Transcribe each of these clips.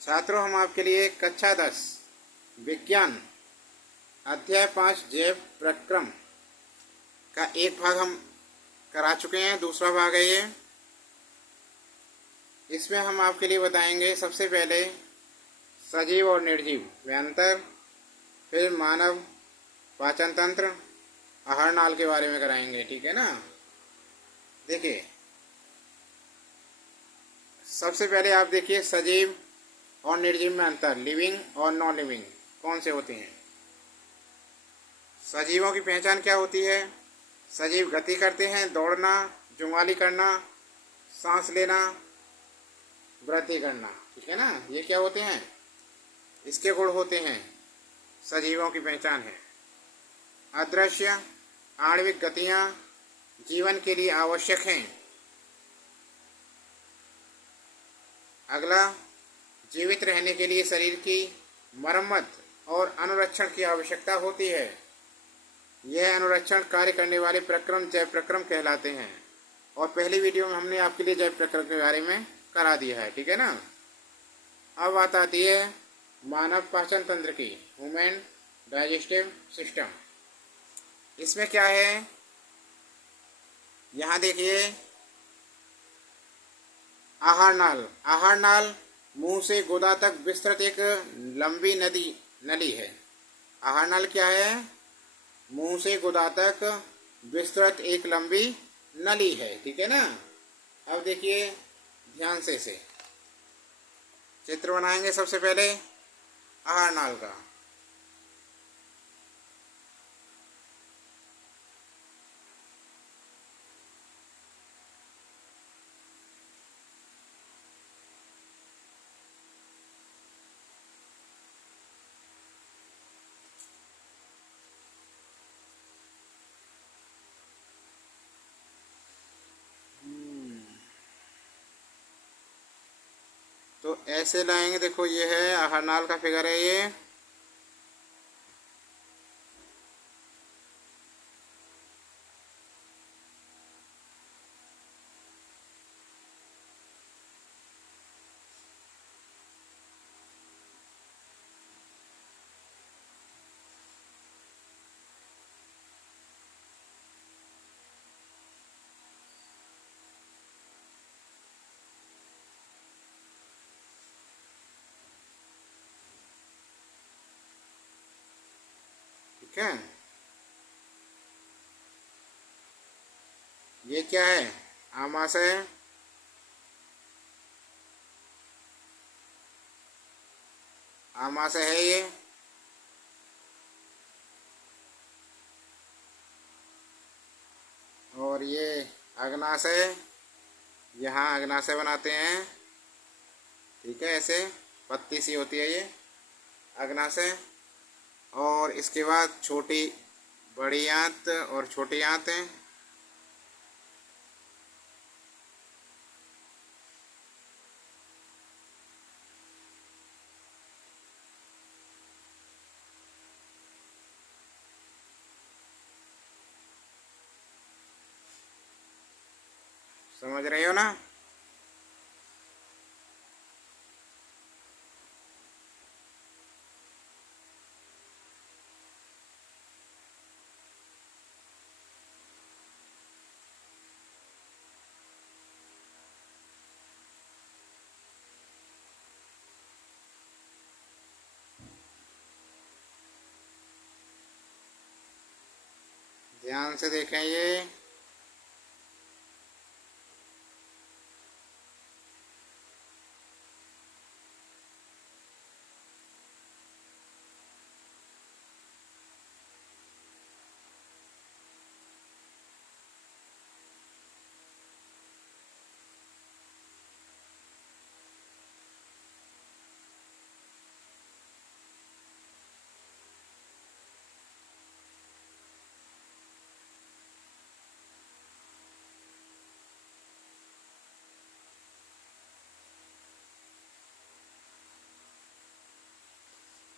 छात्रों, हम आपके लिए कक्षा 10 विज्ञान अध्याय 5 जैव प्रक्रम का एक भाग हम करा चुके हैं। दूसरा भाग है ये। इसमें हम आपके लिए बताएंगे सबसे पहले सजीव और निर्जीव में अंतर, फिर मानव पाचन तंत्र, आहार नाल के बारे में कराएंगे। ठीक है ना। देखिए, सबसे पहले आप देखिए सजीव और निर्जीव में अंतर, लिविंग और नॉन लिविंग कौन से होते हैं। सजीवों की पहचान क्या होती है? सजीव गति करते हैं, दौड़ना, जुंगाली करना, सांस लेना, वृद्धि करना। ठीक है ना। ये क्या होते हैं? इसके गुण होते हैं, सजीवों की पहचान है। अदृश्य आणविक गतियां जीवन के लिए आवश्यक हैं। अगला, जीवित रहने के लिए शरीर की मरम्मत और अनुरक्षण की आवश्यकता होती है। यह अनुरक्षण कार्य करने वाले प्रक्रम जैव प्रक्रम कहलाते हैं। और पहली वीडियो में हमने आपके लिए जैव प्रक्रम के बारे में करा दिया है। ठीक है ना। अब बात आती है मानव पाचन तंत्र की, ह्यूमन डाइजेस्टिव सिस्टम। इसमें क्या है, यहाँ देखिए आहार नाल। आहार नाल मुंह से गुदा तक विस्तृत एक लंबी नली है। आहार नाल क्या है? मुंह से गुदा तक विस्तृत एक लंबी नली है। ठीक है ना। अब देखिए ध्यान से इसे चित्र बनाएंगे। सबसे पहले आहार नाल का। तो ऐसे लाएंगे। देखो ये है आहार नाल का फिगर है ये। ठीक है। ये क्या है? आमाशय। आमाशय है ये। और ये अग्नाशय। यहाँ अग्नाशय बनाते हैं। ठीक है, ऐसे पत्ती सी होती है ये अग्नाशय। और इसके बाद छोटी बड़ी आंत और छोटी आंत है। समझ रहे हो ना। ध्यान से देखें ये।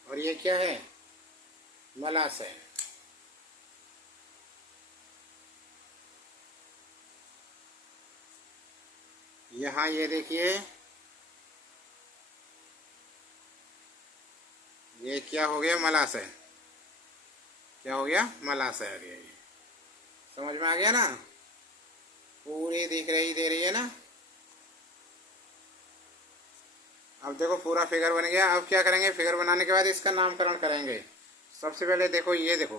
और ये क्या है? मलाशय। यहाँ ये देखिए ये क्या हो गया? मलाशय। क्या हो गया? मलाशय आ गया। ये समझ में आ गया ना? पूरी दिख रही दे रही है ना? अब देखो पूरा फिगर बन गया। अब क्या करेंगे? फिगर बनाने के बाद इसका नामकरण करेंगे। सबसे पहले देखो, ये देखो।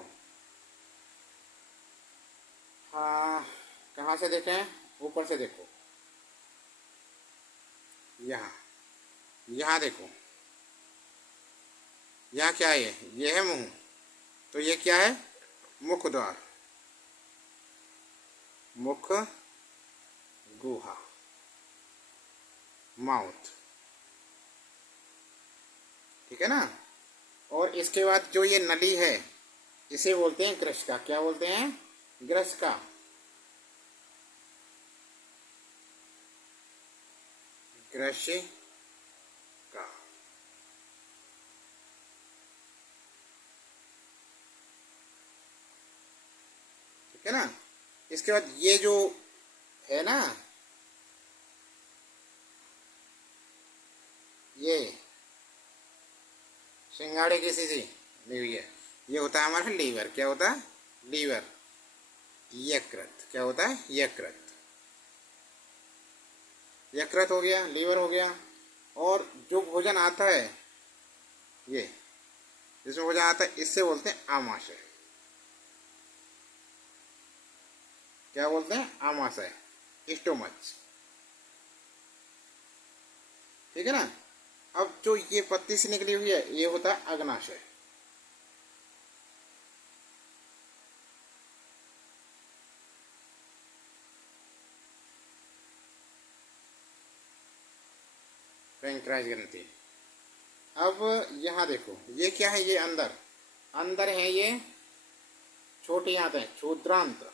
हाँ, कहाँ से देखें? ऊपर से देखो। यहाँ, यहाँ देखो। यहाँ क्या है? ये है मुंह। तो ये क्या है? मुख द्वार, मुख गुहा, माउथ। ठीक है ना? और इसके बाद जो ये नली है, इसे बोलते हैं ग्रस का। क्या बोलते हैं? ग्रस का। ग्रस का। ठीक है ना? इसके बाद ये जो है ना, ये सिंगाड़े की सी ली हुई है, ये होता है हमारा लीवर। क्या होता है? लीवर। यकृत। क्या होता है? यकृत। यकृत हो गया, लीवर हो गया। और जो भोजन आता है, ये जिसमें भोजन आता है, इससे बोलते हैं आमाशय। क्या बोलते हैं? आमाशय, स्टोमच। ठीक है ना? अब जो ये पत्ती से निकली हुई है, ये होता है अग्नाशय। पैंक्रास ग्रंथि। अब यहाँ देखो, ये क्या है? ये अंदर अंदर है, ये छोटी आंतें, क्षुद्रांत।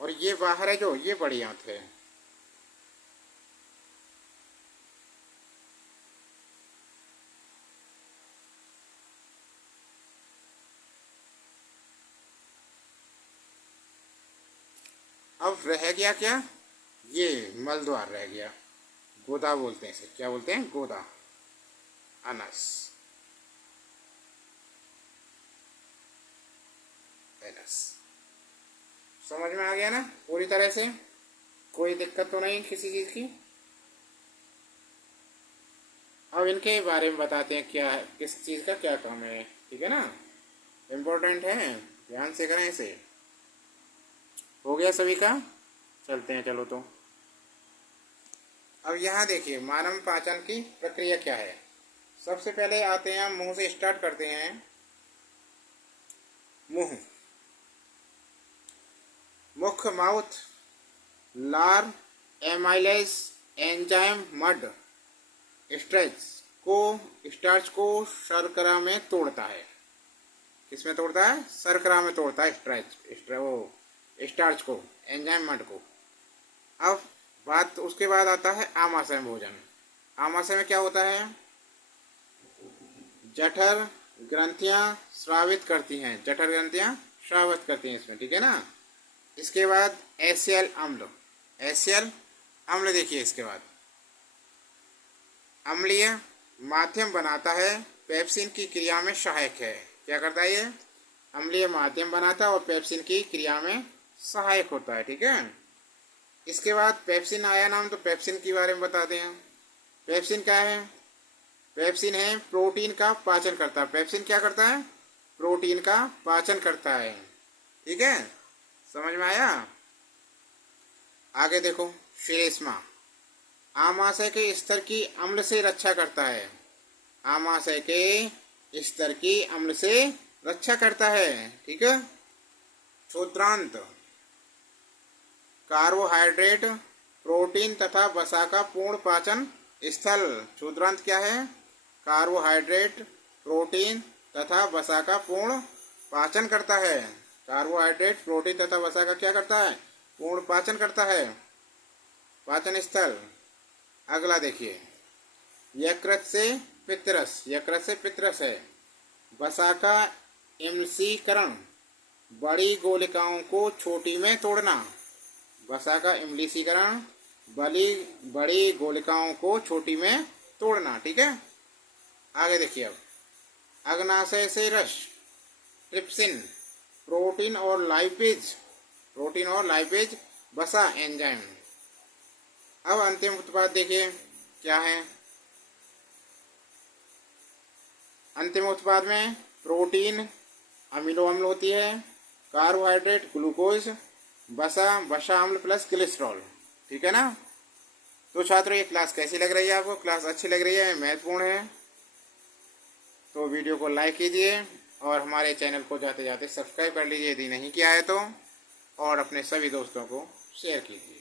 और ये बाहर है जो, ये बड़ी आंत है। अब रह गया क्या? ये मल द्वार रह गया। गोदा बोलते हैं इसे। क्या बोलते हैं? गोदा, अनस, एनस। समझ में आ गया ना पूरी तरह से? कोई दिक्कत तो नहीं किसी चीज़ की? अब इनके बारे में बताते हैं, क्या है, किस चीज़ का क्या काम है। ठीक है ना? इम्पोर्टेंट है, ध्यान से करें इसे। हो गया सभी का? चलते हैं, चलो। तो अब यहाँ देखिए, मानव पाचन की प्रक्रिया क्या है। सबसे पहले आते हैं, हम मुंह से स्टार्ट करते हैं। मुंह, मुख, माउथ। लार, एमाइलेज, एंजाइम, मड, स्ट्रेच को स्टार्च को शर्करा में तोड़ता है। किसमें तोड़ता है? शर्करा में तोड़ता है। वो स्टार्च को, एंजाइम, मड को। अब बात, उसके बाद आता है आमाशय भोजन। आमाशय में क्या होता है? जठर ग्रंथियां स्रावित करती हैं। जठर ग्रंथियां स्रावित करती हैं इसमें। ठीक है ना? इसके बाद एसियल अम्ल। एसियल अम्ल देखिए, इसके बाद अम्लीय माध्यम बनाता है, पेप्सिन की क्रिया में सहायक है। क्या करता है ये? अम्लीय माध्यम बनाता है और पेप्सिन की क्रिया में सहायक होता है। ठीक है? इसके बाद पेप्सिन आया नाम, तो पेप्सिन के बारे में बताते हैं। पेप्सिन क्या है? पेप्सिन है प्रोटीन का पाचन करता है। पेप्सिन क्या करता है? प्रोटीन का पाचन करता है। ठीक है? समझ में आया? आगे देखो, श्लेष्मा आमाशय के स्तर की अम्ल से रक्षा करता है। आमाशय के स्तर की अम्ल से रक्षा करता है। ठीक है? क्षुद्रांत कार्बोहाइड्रेट, प्रोटीन तथा वसा का पूर्ण पाचन स्थल। क्षुद्रांत क्या है? कार्बोहाइड्रेट, प्रोटीन तथा वसा का पूर्ण पाचन करता है। कार्बोहाइड्रेट, प्रोटीन तथा वसा का क्या करता है? पूर्ण पाचन करता है। पाचन स्थल। अगला देखिए, यकृत से पित्तरस। यकृत से पित्तरस है। वसा का इम्लसीकरण, बड़ी गोलिकाओं को छोटी में तोड़ना। वसा का इम्लसीकरण, बड़ी गोलिकाओं को छोटी में तोड़ना। ठीक है, आगे देखिए। अब अग्नाशय से रस, ट्रिप्सिन, प्रोटीन और लाइपेज वसा एंजाइम। अब अंतिम उत्पाद देखिए क्या है। अंतिम उत्पाद में प्रोटीन, अमीनो अम्ल होती है, कार्बोहाइड्रेट, ग्लूकोज, वसा अम्ल प्लस कोलेस्ट्रॉल। ठीक है ना। तो छात्रों, ये क्लास कैसी लग रही है आपको? क्लास अच्छी लग रही है, महत्वपूर्ण है, तो वीडियो को लाइक कीजिए और हमारे चैनल को जाते जाते सब्सक्राइब कर लीजिए यदि नहीं किया है तो, और अपने सभी दोस्तों को शेयर कीजिए।